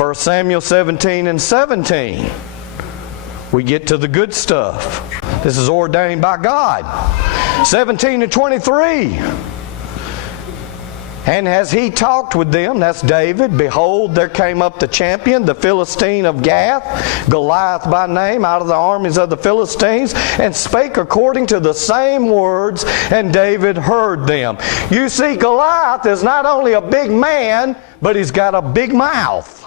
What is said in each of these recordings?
1 Samuel 17 and 17. We get to the good stuff. This is ordained by God. 17 and 23. And as he talked with them, that's David, behold, there came up the champion, the Philistine of Gath, Goliath by name, out of the armies of the Philistines, and spake according to the same words, and David heard them. You see, Goliath is not only a big man, but he's got a big mouth.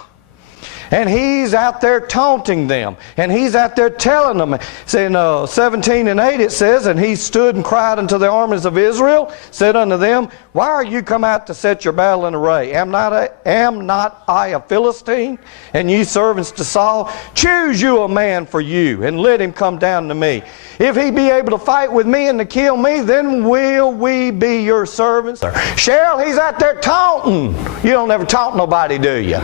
And he's out there taunting them. And he's out there telling them. In 17 and 8 it says, and he stood and cried unto the armies of Israel, said unto them, why are you come out to set your battle in array? Am not I a Philistine, and ye servants to Saul? Choose you a man for you, and let him come down to me. If he be able to fight with me and to kill me, then will we be your servants. Cheryl, he's out there taunting. You don't ever taunt nobody, do you?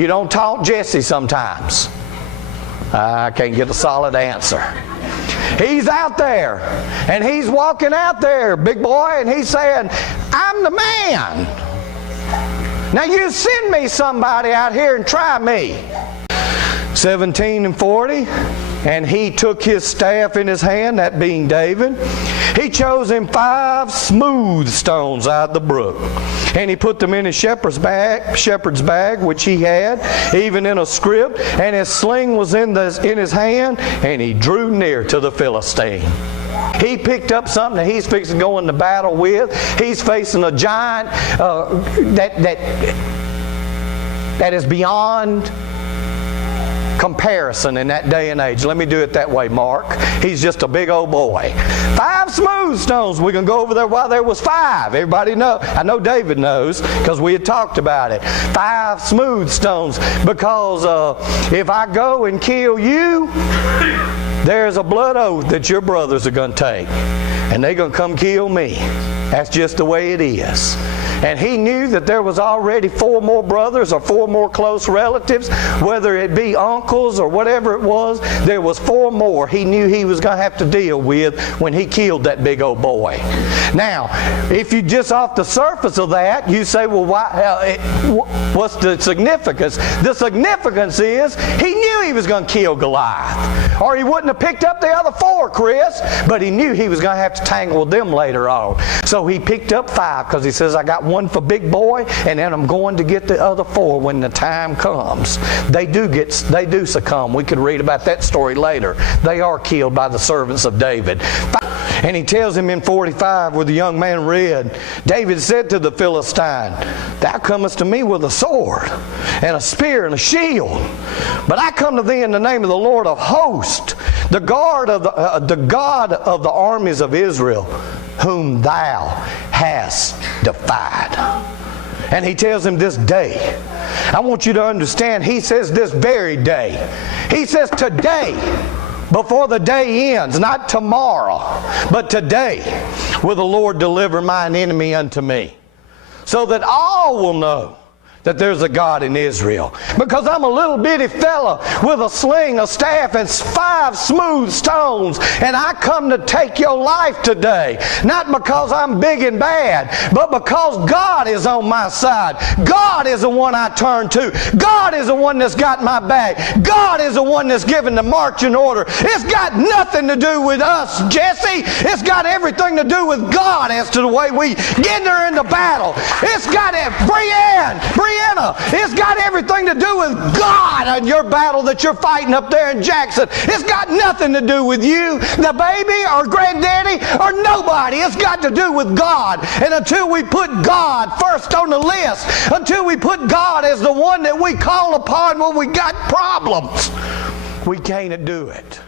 You don't taunt Jesse sometimes. I can't get a solid answer. He's out there, and he's walking out there, big boy, and he's saying, I'm the man. Now you send me somebody out here and try me. 17 and 40, and he took his staff in his hand, that being David. He chose him 5 smooth stones out of the brook, and he put them in his shepherd's bag, which he had, even in a scrip, and his sling was in his hand, and he drew near to the Philistine. He picked up something that he's fixing to go into battle with. He's facing a giant that is beyond comparison in that day and age. Let me do it that way, Mark. He's just a big old boy. 5 smooth stones. We can go over there while there was 5. Everybody know. I know David knows because we had talked about it. 5 smooth stones, because if I go and kill you, there's a blood oath that your brothers are going to take, and they're going to come kill me. That's just the way it is. And he knew that there was already 4 more brothers or 4 more close relatives, whether it be uncles or whatever it was. There was 4 more he knew he was going to have to deal with when he killed that big old boy. Now, if you just off the surface of that, you say, well, what's the significance? The significance is he knew he was going to kill Goliath, or he wouldn't have picked up the other 4, Chris. But he knew he was going to have to tangle with them later on. So he picked up 5, because he says, I got 1 for big boy, and then I'm going to get the other 4 when the time comes. They do succumb. We could read about that story later. They are killed by the servants of David. And he tells him in 45, where the young man read, David said to the Philistine, thou comest to me with a sword and a spear and a shield, but I come to thee in the name of the Lord of hosts, the God of the armies of Israel, whom thou hast defied. And he tells him this day. I want you to understand, he says this very day. He says today, before the day ends, not tomorrow, but today will the Lord deliver mine enemy unto me, so that all will know that there's a God in Israel. Because I'm a little bitty fella with a sling, a staff, and 5 smooth stones, and I come to take your life today. Not because I'm big and bad, but because God is on my side. God is the one I turn to. God is the one that's got my back. God is the one that's given the marching order. It's got nothing to do with us, Jesse. It's got everything to do with God as to the way we get there in the battle. It's got it, Brianna, it's got everything to do with God and your battle that you're fighting up there in Jackson. It's got nothing to do with you, the baby, or granddaddy, or nobody. It's got to do with God. And until we put God first on the list, until we put God as the one that we call upon when we got problems, we can't do it.